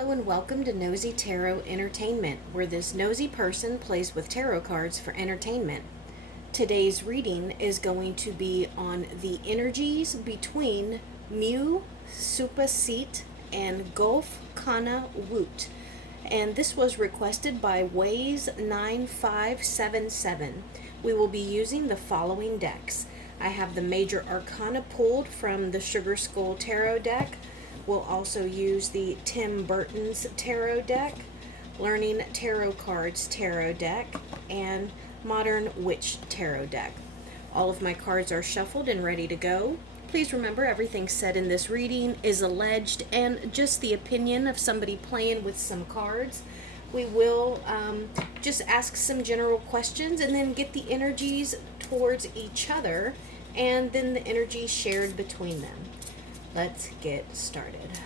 Hello and welcome to Nosy Tarot Entertainment, where this nosy person plays with tarot cards for entertainment. Today's reading is going to be on the energies between Mew Suppasit and Kana. And this was requested by Ways9577. We will be using the following decks. I have the Major Arcana pulled from the Sugar Skull Tarot deck. We'll also use the Tim Burton's Tarot deck, Learning Tarot Cards Tarot deck, and Modern Witch Tarot deck. All of my cards are shuffled and ready to go. Please remember, everything said in this reading is alleged and just the opinion of somebody playing with some cards. We will just ask some general questions and then get the energies towards each other and then the energies shared between them. Let's get started.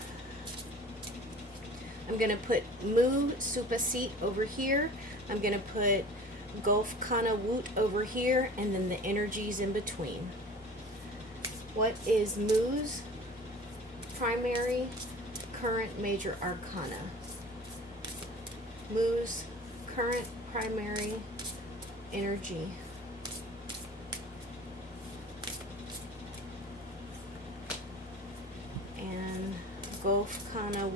I'm going to put Mew Suppasit over here. I'm going to put Kana over here, and then the energies in between. What is Mew's primary current major arcana? Mew's current primary energy. And Kana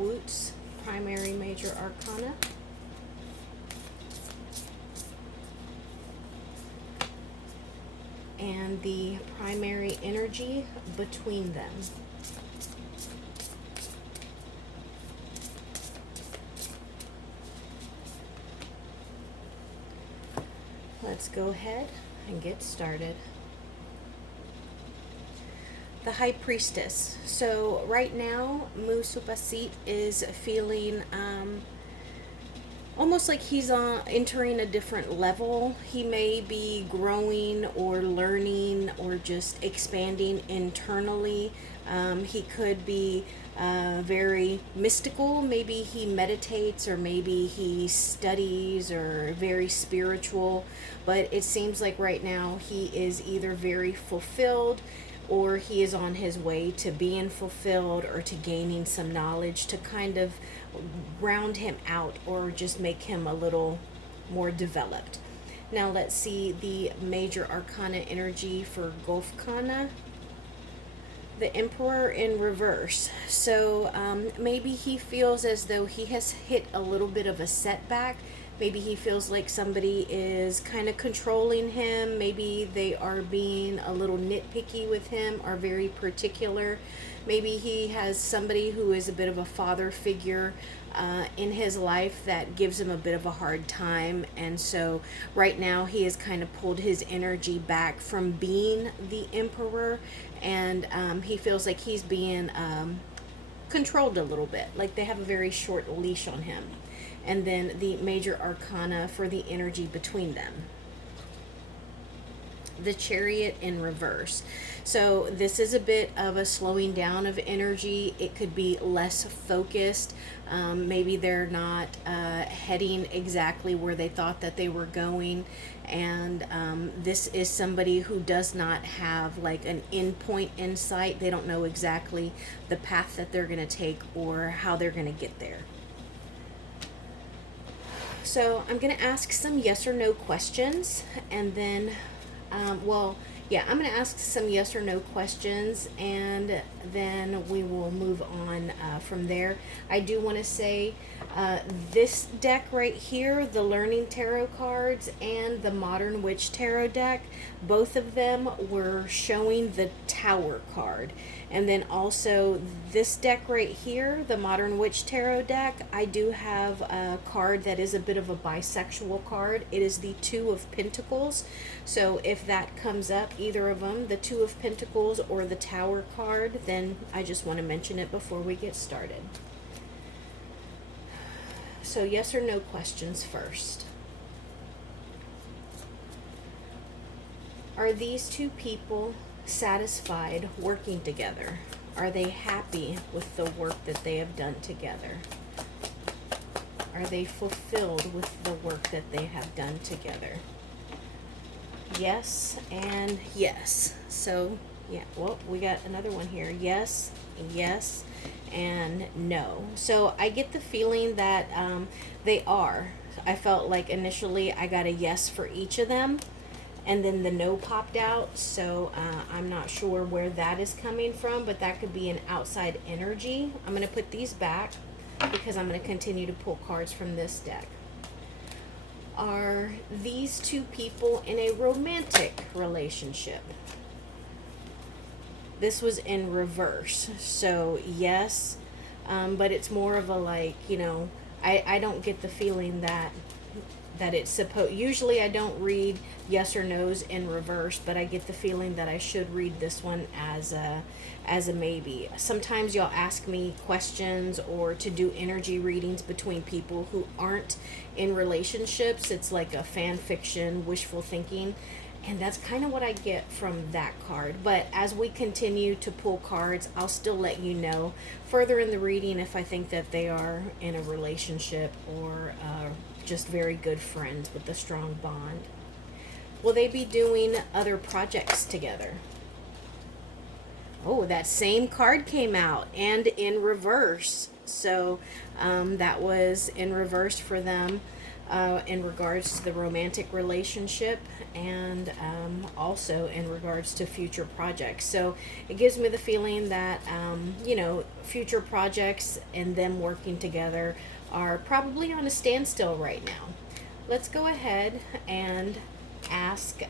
primary major arcana. And the primary energy between them. Let's go ahead and get started. The High Priestess. So right now, Mew Suppasit is feeling almost like he's entering a different level. He may be growing or learning or just expanding internally. He could be very mystical. Maybe he meditates, or maybe he studies, or very spiritual. But it seems like right now he is either very fulfilled, or he is on his way to being fulfilled or to gaining some knowledge to kind of round him out or just make him a little more developed. Now let's see the major arcana energy for Kana. The Emperor in reverse. So maybe he feels as though he has hit a little bit of a setback. Maybe he feels like somebody is kind of controlling him. Maybe they are being a little nitpicky with him, or very particular. Maybe he has somebody who is a bit of a father figure in his life that gives him a bit of a hard time. And so right now he has kind of pulled his energy back from being the Emperor. And he feels like he's being controlled a little bit. Like they have a very short leash on him. And then the major arcana for the energy between them. The Chariot in reverse. So this is a bit of a slowing down of energy. It could be less focused. Maybe they're not heading exactly where they thought that they were going. And this is somebody who does not have like an endpoint in sight. They don't know exactly the path that they're going to take or how they're going to get there. So I'm going to ask some yes or no questions, and then, I'm going to ask some yes or no questions, and then we will move on from there. I do want to say this deck right here, the Learning Tarot cards and the Modern Witch Tarot deck, both of them were showing the Tower card. And then also this deck right here, the Modern Witch Tarot deck, I do have a card that is a bit of a bisexual card. It is the Two of Pentacles. So if that comes up, either of them, the Two of Pentacles or the Tower card, then I just want to mention it before we get started. So yes or no questions first. Are these two people satisfied working together? Are they happy with the work that they have done together? Are they fulfilled with the work that they have done together? Yes and yes. So Yeah, well, we got another one here. Yes, yes, and no. So I get the feeling that they are. I felt like initially I got a yes for each of them, and then the no popped out. So I'm not sure where that is coming from, but that could be an outside energy. I'm going to put these back because I'm going to continue to pull cards from this deck. Are these two people in a romantic relationship? This was in reverse, so yes, but it's more of a like, I don't get the feeling that it's supposed. Usually, I don't read yes or no's in reverse, but I get the feeling that I should read this one as a maybe. Sometimes y'all ask me questions or to do energy readings between people who aren't in relationships. It's like a fan fiction, wishful thinking. And that's kind of what I get from that card. But as we continue to pull cards, I'll still let you know further in the reading if I think that they are in a relationship or just very good friends with a strong bond. Will they be doing other projects together? Oh, that same card came out and in reverse. So that was in reverse for them in regards to the romantic relationship and also in regards to future projects. So it gives me the feeling that, future projects and them working together are probably on a standstill right now. Let's go ahead and ask,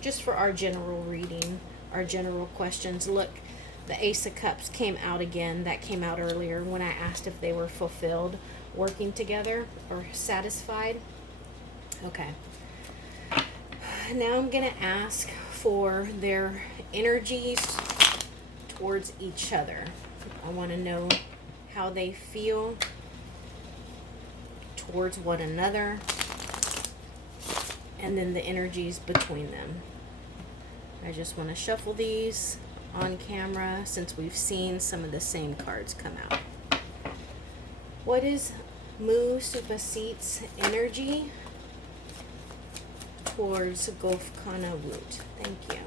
just for our general reading, our general questions. Look, the Ace of Cups came out again. That came out earlier when I asked if they were fulfilled, working together, or satisfied. Okay. Now I'm going to ask for their energies towards each other. I want to know how they feel towards one another, and then the energies between them. I just want to shuffle these on camera since we've seen some of the same cards come out. What is Mew Suppasit's energy towards Kana Woot? Thank you.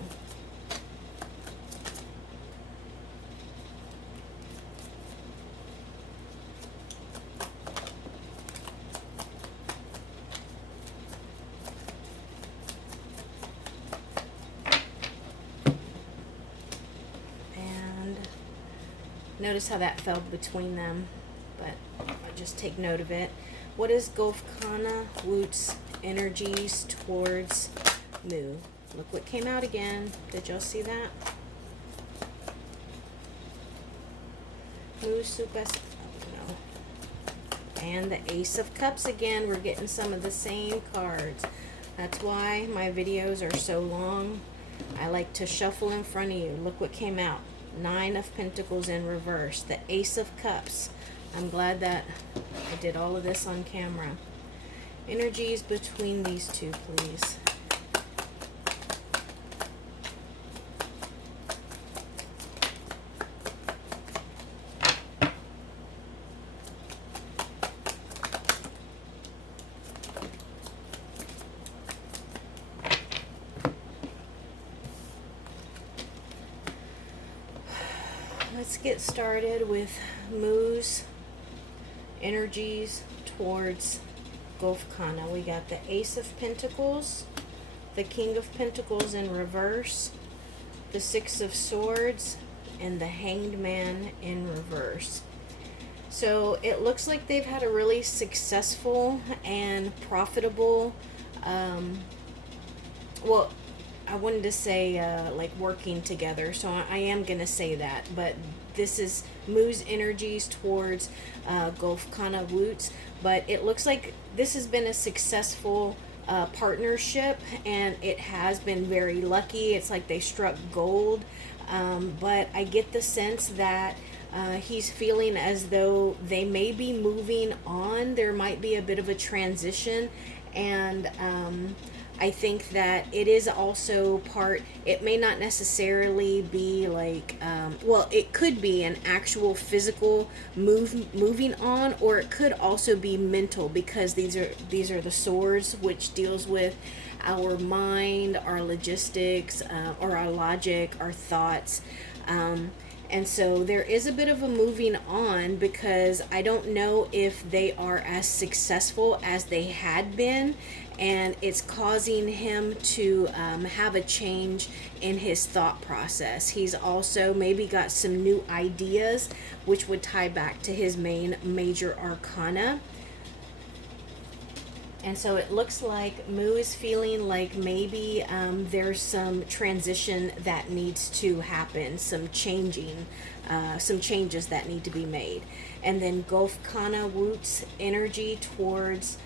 Notice how that fell between them, but I'll just take note of it. What is Kana Woot's energies towards Mew? Look what came out again. Did y'all see that? Mew Suppasit. Oh, no. And the Ace of Cups again. We're getting some of the same cards. That's why my videos are so long. I like to shuffle in front of you. Look what came out. 9 of Pentacles in reverse. The Ace of Cups. I'm glad that I did all of this on camera. Energies between these two, please. Let's get started with Mew's energies towards Kana. We got the Ace of Pentacles, the King of Pentacles in reverse, the Six of Swords, and the Hanged Man in reverse. So it looks like they've had a really successful and profitable, well, I wanted to say like working together, so I am going to say that, but this is Mew's energies towards Kana Woot's, but it looks like this has been a successful partnership, and it has been very lucky. It's like they struck gold, but I get the sense that he's feeling as though they may be moving on. There might be a bit of a transition, and I think that it is also part, it may not necessarily be like, well, it could be an actual physical moving on, or it could also be mental, because these are the swords, which deals with our mind, our logistics, or our logic, our thoughts. And so there is a bit of a moving on, because I don't know if they are as successful as they had been, and it's causing him to have a change in his thought process. He's also maybe got some new ideas, which would tie back to his main major arcana. And so it looks like Moo is feeling like maybe there's some transition that needs to happen, some changes that need to be made. And then Gulf Kana Woot's energy towards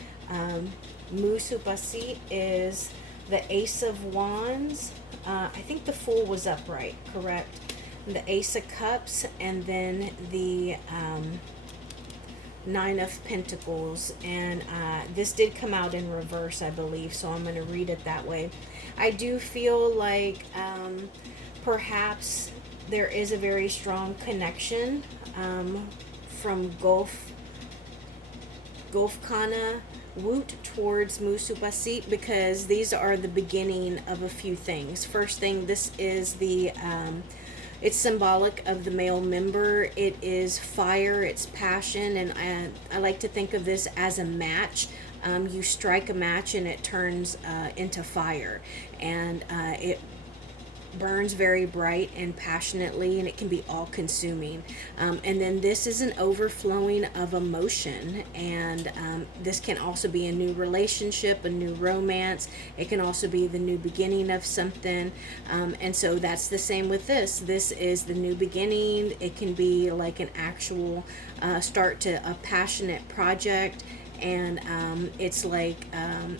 Mew Suppasit is the Ace of Wands. I think the Fool was upright, correct? The Ace of Cups, and then the Nine of Pentacles. And this did come out in reverse, I believe, so I'm going to read it that way. I do feel like perhaps there is a very strong connection from Gulf Kana Woot towards Mew Suppasit, because these are the beginning of a few things. First thing, this is the it's symbolic of the male member. It is fire, it's passion, and I like to think of this as a match. You strike a match and it turns into fire, and it burns very bright and passionately, and it can be all consuming. And then this is an overflowing of emotion, and this can also be a new relationship, a new romance. It can also be the new beginning of something. And so that's the same with this. This is the new beginning. It can be like an actual start to a passionate project, and it's like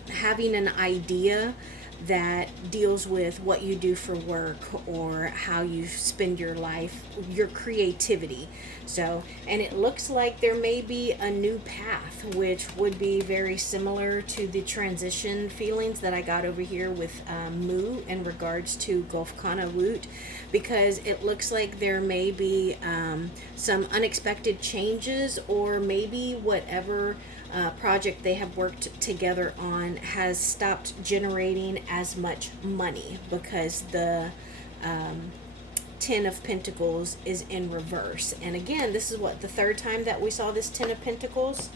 having an idea that deals with what you do for work or how you spend your life, your creativity. So, and it looks like there may be a new path, which would be very similar to the transition feelings that I got over here with Moo in regards to Gulf Kana Woot, because it looks like there may be some unexpected changes, or maybe whatever project they have worked together on has stopped generating as much money, because the Ten of Pentacles is in reverse. And again, this is what, the third time that we saw this Ten of Pentacles.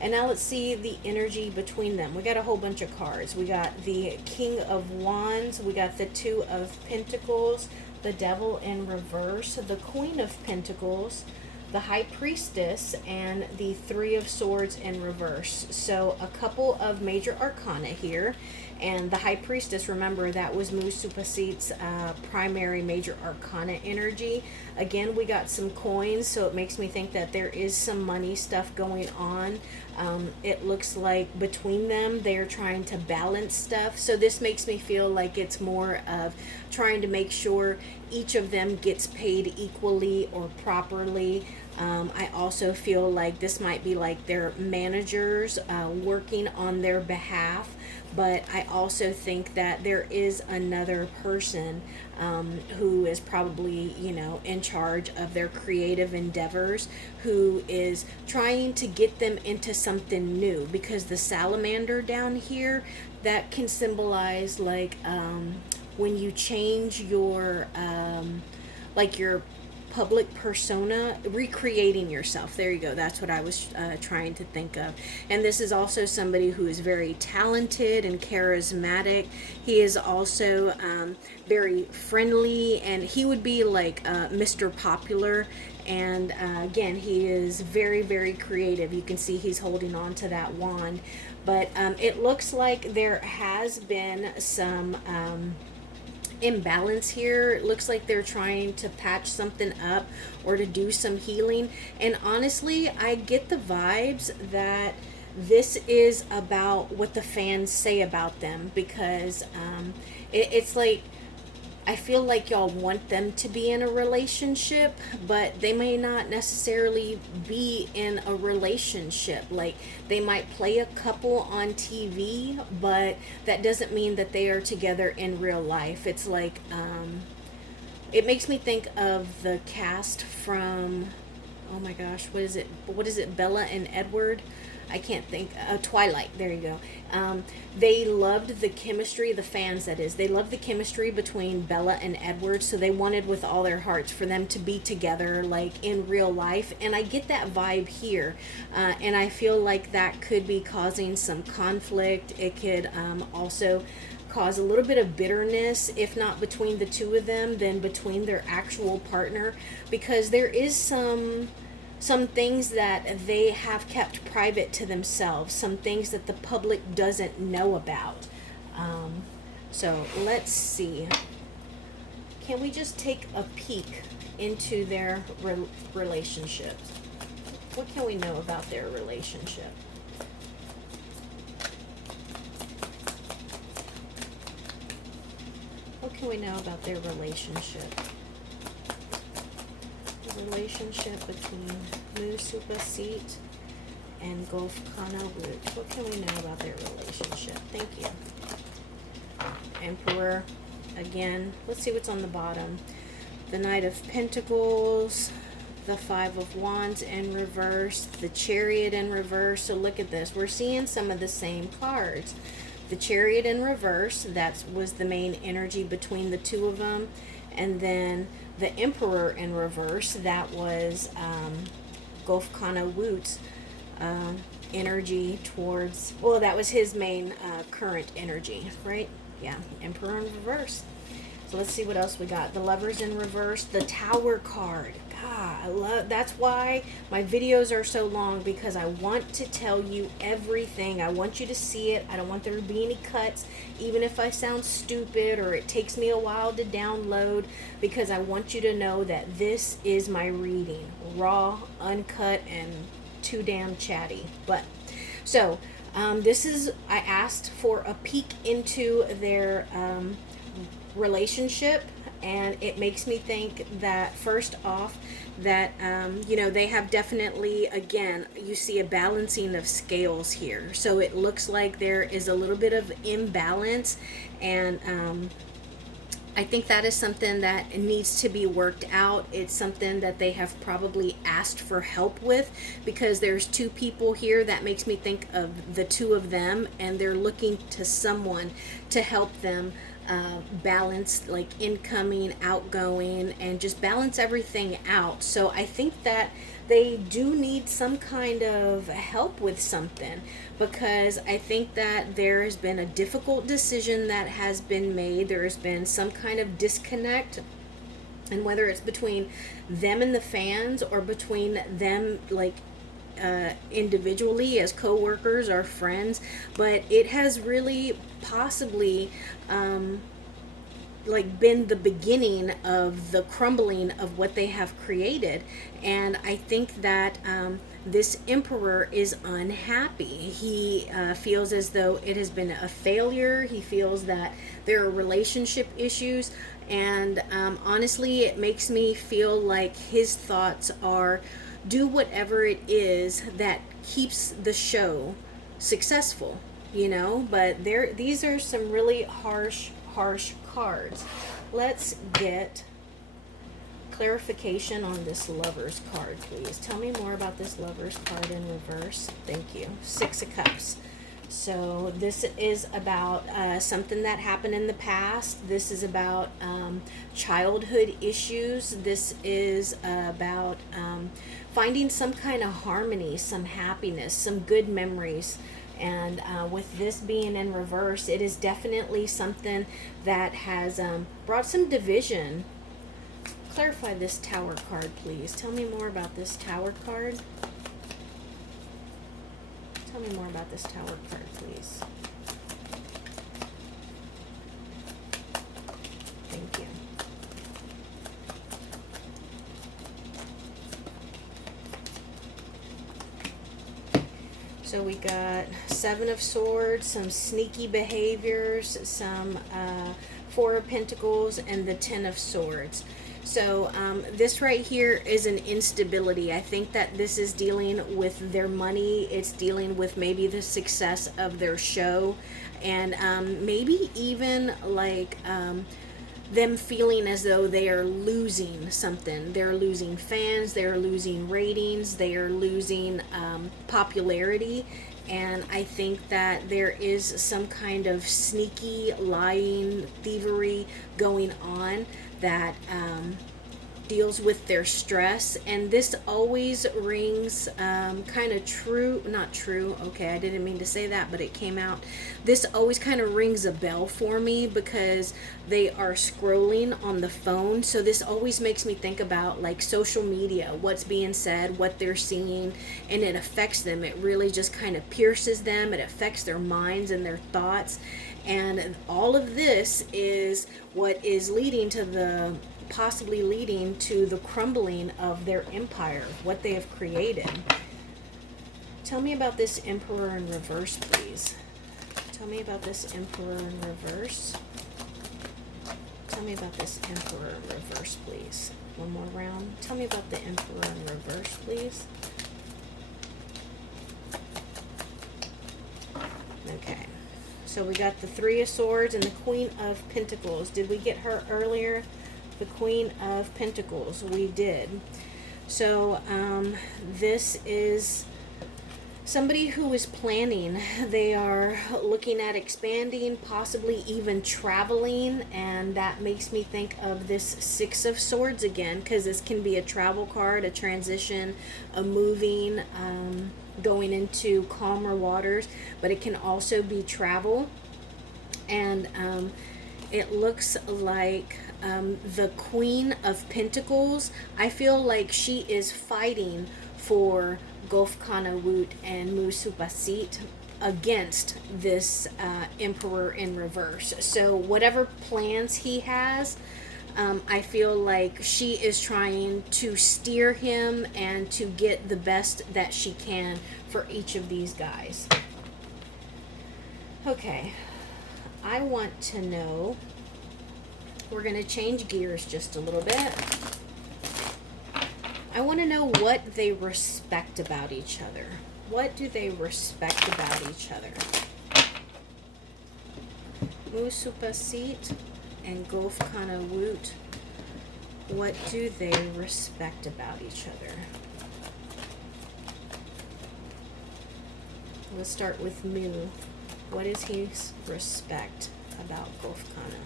And now let's see the energy between them. We got a whole bunch of cards. We got the King of Wands, we got the Two of Pentacles, the Devil in reverse, the Queen of Pentacles, the High Priestess, and the Three of Swords in reverse. So a couple of major arcana here. And the High Priestess, remember, that was Mew Suppasit's primary major arcana energy. Again, we got some coins, so it makes me think that there is some money stuff going on. It looks like between them, they're trying to balance stuff. So this makes me feel like it's more of trying to make sure each of them gets paid equally or properly. I also feel like this might be like their managers working on their behalf. But I also think that there is another person who is probably, you know, in charge of their creative endeavors, who is trying to get them into something new. Because the salamander down here, that can symbolize like when you change your like your public persona, recreating yourself. There you go. That's what I was trying to think of. And this is also somebody who is very talented and charismatic. He is also very friendly, and he would be like Mr. Popular. And again, he is very, very creative. You can see he's holding on to that wand. But it looks like there has been some imbalance here. It looks like they're trying to patch something up or to do some healing. And honestly, I get the vibes that this is about what the fans say about them, because it's like, I feel like y'all want them to be in a relationship, but they may not necessarily be in a relationship. Like, they might play a couple on TV, but that doesn't mean that they are together in real life. It's like, it makes me think of the cast from, oh my gosh, what is it, Bella and Edward? I can't think. Twilight. There you go. They loved the chemistry. The fans, that is, they loved the chemistry between Bella and Edward. So they wanted with all their hearts for them to be together, like in real life. And I get that vibe here, and I feel like that could be causing some conflict. It could also cause a little bit of bitterness, if not between the two of them, then between their actual partner, because there is some things that they have kept private to themselves, some things that the public doesn't know about. So let's see. Can we just take a peek into their relationship? What can we know about their relationship? What can we know about their relationship? The relationship between Mew Suppasit and Kana. What can we know about their relationship? Thank you. Emperor. Again, let's see what's on the bottom. The Knight of Pentacles, the Five of Wands in reverse, the Chariot in reverse. So look at this. We're seeing some of the same cards. The Chariot in reverse, that was the main energy between the two of them. And then the Emperor in reverse, that was Kana Woot's energy towards, well, that was his main current energy, right? Yeah, Emperor in reverse. So let's see what else we got. The Lovers in reverse, the Tower card. God, I love, that's why my videos are so long, because I want to tell you everything. I want you to see it. I don't want there to be any cuts, even if I sound stupid or it takes me a while to download, because I want you to know that this is my reading. Raw, uncut, and too damn chatty. But, so, this is, I asked for a peek into their relationship, and it makes me think that, first off, that you know, they have definitely, again, you see a balancing of scales here, so it looks like there is a little bit of imbalance, and I think that is something that needs to be worked out. It's something that they have probably asked for help with, because there's two people here. That makes me think of the two of them, and they're looking to someone to help them balance, like, incoming, outgoing, and just balance everything out. So I think that they do need some kind of help with something, because I think that there has been a difficult decision that has been made. There has been some kind of disconnect, and whether it's between them and the fans, or between them, like, individually as co-workers or friends, but it has really possibly like been the beginning of the crumbling of what they have created. And I think that this Emperor is unhappy. He feels as though it has been a failure. He feels that there are relationship issues, and honestly, it makes me feel like his thoughts are, do whatever it is that keeps the show successful, you know. But these are some really harsh cards. Let's get clarification on this Lovers card, please. Tell me more about this Lovers card in reverse. Thank you. Six of Cups. So this is about something that happened in the past. This is about childhood issues. This is about finding some kind of harmony, some happiness, some good memories. And with this being in reverse, it is definitely something that has brought some division. Clarify this Tower card, please. Tell me more about this Tower card. Tell me more about this Tower card, please. Thank you. So we got Seven of Swords, some sneaky behaviors, some Four of Pentacles, and the Ten of Swords. So this right here is an instability. I think that this is dealing with their money. It's dealing with maybe the success of their show, and maybe even like them feeling as though they are losing something. They're losing fans, they're losing ratings, they are losing popularity. And I think that there is some kind of sneaky lying thievery going on that deals with their stress. And this always rings kind of true, not true, okay, I didn't mean to say that, but it came out. This always kind of rings a bell for me because they are scrolling on the phone. So this always makes me think about like social media, what's being said, what they're seeing, and it affects them. It really just kind of pierces them. It affects their minds and their thoughts. And all of this is what is leading to the possibly leading to the crumbling of their empire, what they have created. Tell me about this Emperor in reverse, please. Tell me about this Emperor in reverse. Tell me about this Emperor in reverse, please. One more round. Tell me about the Emperor in reverse, please. Okay. So we got the Three of Swords and the Queen of Pentacles. Did we get her earlier? The Queen of Pentacles. We did. So this is somebody who is planning. They are looking at expanding, possibly even traveling, and that makes me think of this Six of Swords again, because this can be a travel card, a transition, a moving, going into calmer waters, but it can also be travel. And it looks like the Queen of Pentacles, I feel like she is fighting for Gulf Kana Woot and Mew Suppasit against this Emperor in reverse. So whatever plans he has, I feel like she is trying to steer him and to get the best that she can for each of these guys. Okay, I want to know, we're going to change gears just a little bit. I want to know what they respect about each other. What do they respect about each other? Mew Suppasit and Gulf Kana Woot. What do they respect about each other? Let's start with Mew. What does he respect about Gulf Kana?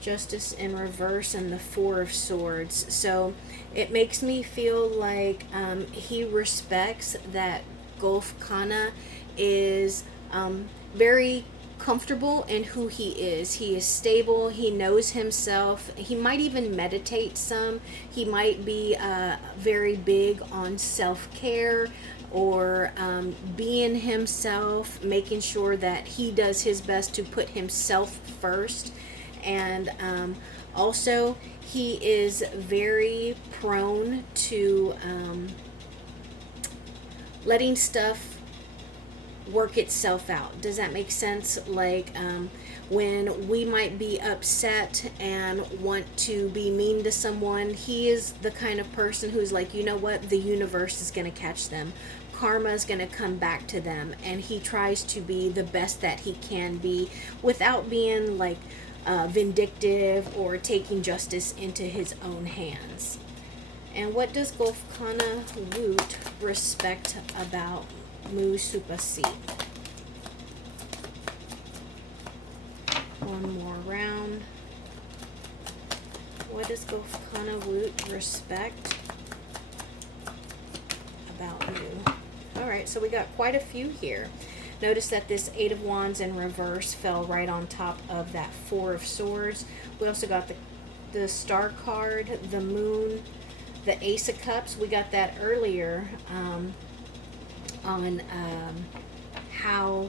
Justice in reverse and the Four of Swords. So it makes me feel like he respects that Gulf Kana is very comfortable in who he is. He is stable. He knows himself. He might even meditate some. He might be very big on self-care or being himself, making sure that he does his best to put himself first. And also he is very prone to letting stuff work itself out. Does that make sense? Like when we might be upset and want to be mean to someone, he is the kind of person who's like, you know what, the universe is going to catch them. Karma is going to come back to them. And he tries to be the best that he can be without being like vindictive or taking justice into his own hands. And what does Gulf Kana Woot respect about Mew Suppasit? One more round. What does Gulf Kana Woot respect about Mew? Alright, so we got quite a few here. Notice that this Eight of Wands in reverse fell right on top of that Four of Swords. We also got the Star card, the Moon, the Ace of Cups. We got that earlier on how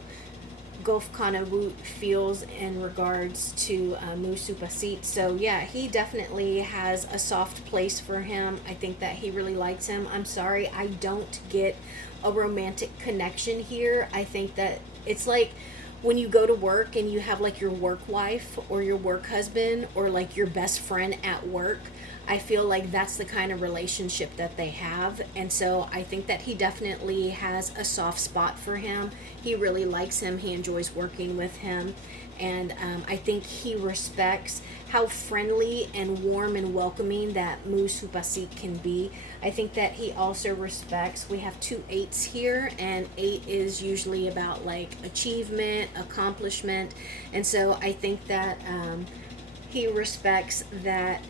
Gulf Kana Woot feels in regards to Mew Suppasit. So yeah, he definitely has a soft place for him. I think that he really likes him. I'm sorry, I don't get a romantic connection here. I think that it's like when you go to work and you have like your work wife or your work husband or like your best friend at work, I feel like that's the kind of relationship that they have. And so I think that he definitely has a soft spot for him. He really likes him, he enjoys working with him. And I think he respects how friendly and warm and welcoming that Mew Suppasit can be. I think that he also respects, we have two eights here, and eight is usually about like achievement, accomplishment. And so I think that he respects that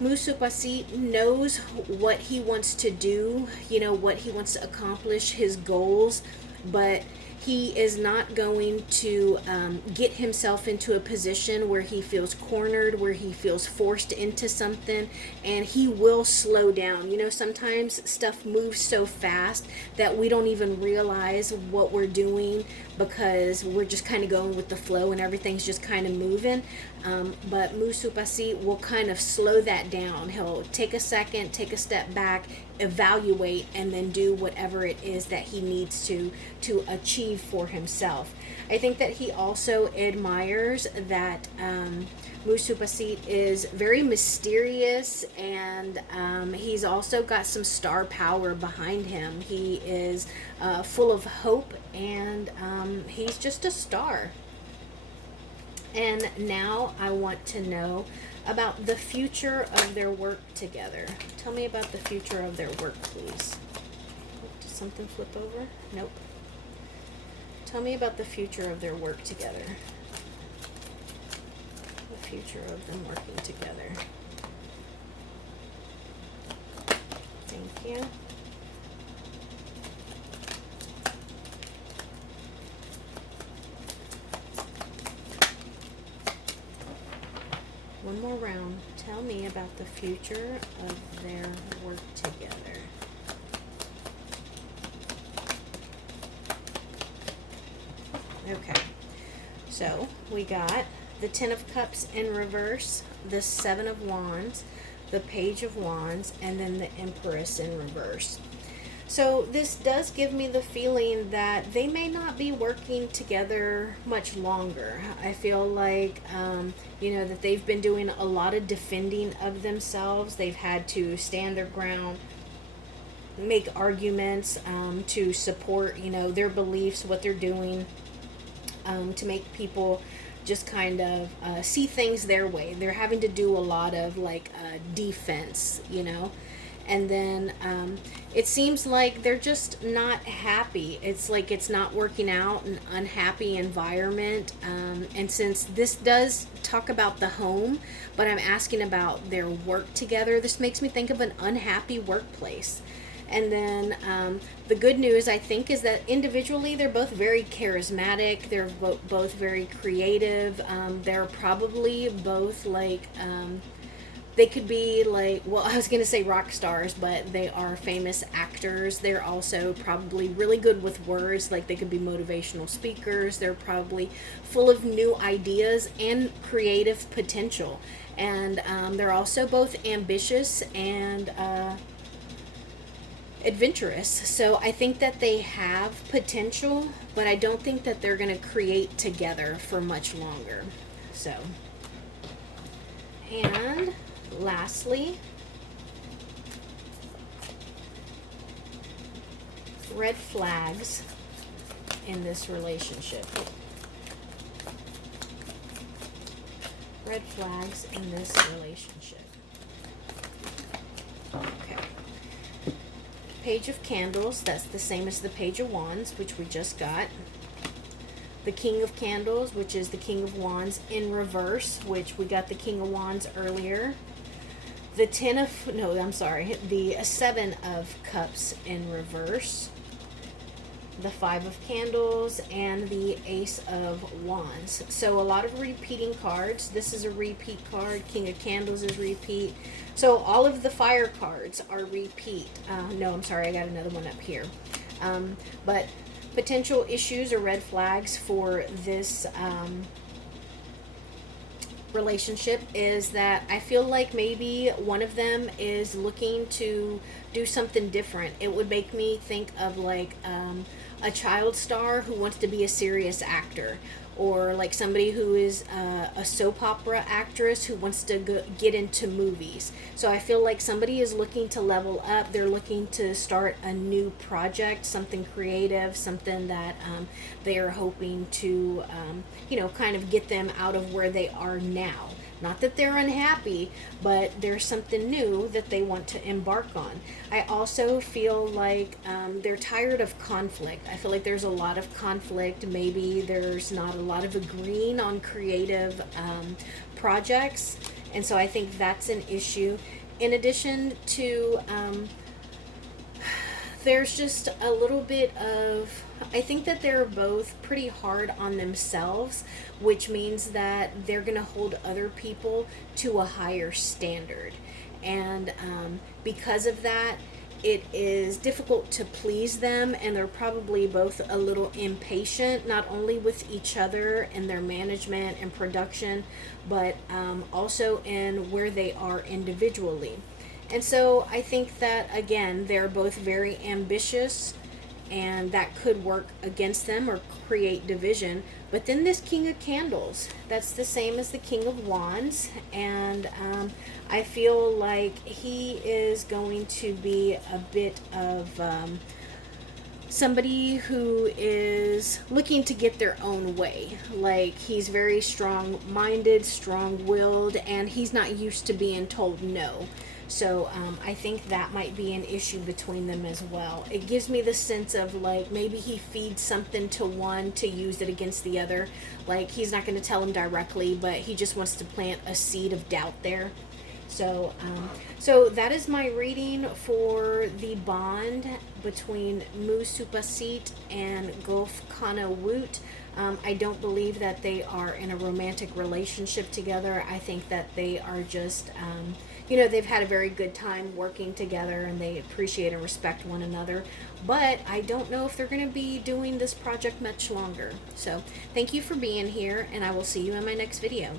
Mew Suppasit knows what he wants to do, you know, what he wants to accomplish, his goals, but he is not going to get himself into a position where he feels cornered, where he feels forced into something, and he will slow down. You know, sometimes stuff moves so fast that we don't even realize what we're doing because we're just kind of going with the flow and everything's just kind of moving. But Mew Suppasit will kind of slow that down. He'll take a second, take a step back, evaluate, and then do whatever it is that he needs to achieve for himself. I think that he also admires that Mew Suppasit is very mysterious, and he's also got some star power behind him. He is full of hope, and he's just a star. And now I want to know about the future of their work together. Tell me about the future of their work, please. Did something flip over? Nope. Tell me about the future of their work together. The future of them working together. Thank you. One more round. Tell me about the future of their work together. Okay. So we got the Ten of Cups in reverse, the Seven of Wands, the Page of Wands, and then the Empress in reverse. So this does give me the feeling that they may not be working together much longer. I feel like, you know, that they've been doing a lot of defending of themselves. They've had to stand their ground, make arguments to support, you know, their beliefs, what they're doing, to make people just kind of see things their way. They're having to do a lot of like defense, you know. And then it seems like they're just not happy. It's like it's not working out, an unhappy environment. And since this does talk about the home, but I'm asking about their work together, this makes me think of an unhappy workplace. And then the good news, I think, is that individually they're both very charismatic. They're both very creative. They're probably both like... they could be like, well, I was going to say rock stars, but they are famous actors. They're also probably really good with words. Like they could be motivational speakers. They're probably full of new ideas and creative potential. And they're also both ambitious and adventurous. So I think that they have potential, but I don't think that they're going to create together for much longer. So, and... lastly, red flags in this relationship. Red flags in this relationship. Okay. Page of Candles, that's the same as the Page of Wands, which we just got. The King of Candles, which is the King of Wands in reverse, which we got the King of Wands earlier. The the Seven of Cups in reverse, the Five of Candles, and the Ace of Wands. So a lot of repeating cards. This is a repeat card. King of Candles is repeat. So all of the fire cards are repeat. No, I'm sorry, I got another one up here. But potential issues or red flags for this relationship is that I feel like maybe one of them is looking to do something different. It would make me think of like a child star who wants to be a serious actor, or like somebody who is a soap opera actress who wants to get into movies. So I feel like somebody is looking to level up. They're looking to start a new project, something creative, something that they are hoping to, kind of get them out of where they are now. Not that they're unhappy, but there's something new that they want to embark on. I also feel like they're tired of conflict. I feel like there's a lot of conflict. Maybe there's not a lot of agreeing on creative projects. And so I think that's an issue. In addition to, there's just a little bit of, I think that they're both pretty hard on themselves, which means that they're going to hold other people to a higher standard. And because of that, it is difficult to please them, and they're probably both a little impatient, not only with each other and their management and production, but also in where they are individually. And so I think that, again, they're both very ambitious, and that could work against them or create division. But then this King of Candles, that's the same as the King of Wands, and I feel like he is going to be a bit of somebody who is looking to get their own way. Like, he's very strong-minded, strong-willed, and he's not used to being told no. So I think that might be an issue between them as well. It gives me the sense of like maybe he feeds something to one to use it against the other. Like, he's not going to tell him directly, but he just wants to plant a seed of doubt there. So that is my reading for the bond between Mew Suppasit and Kana. I don't believe that they are in a romantic relationship together. I think that they are just, they've had a very good time working together, and they appreciate and respect one another. But I don't know if they're going to be doing this project much longer. So thank you for being here, and I will see you in my next video.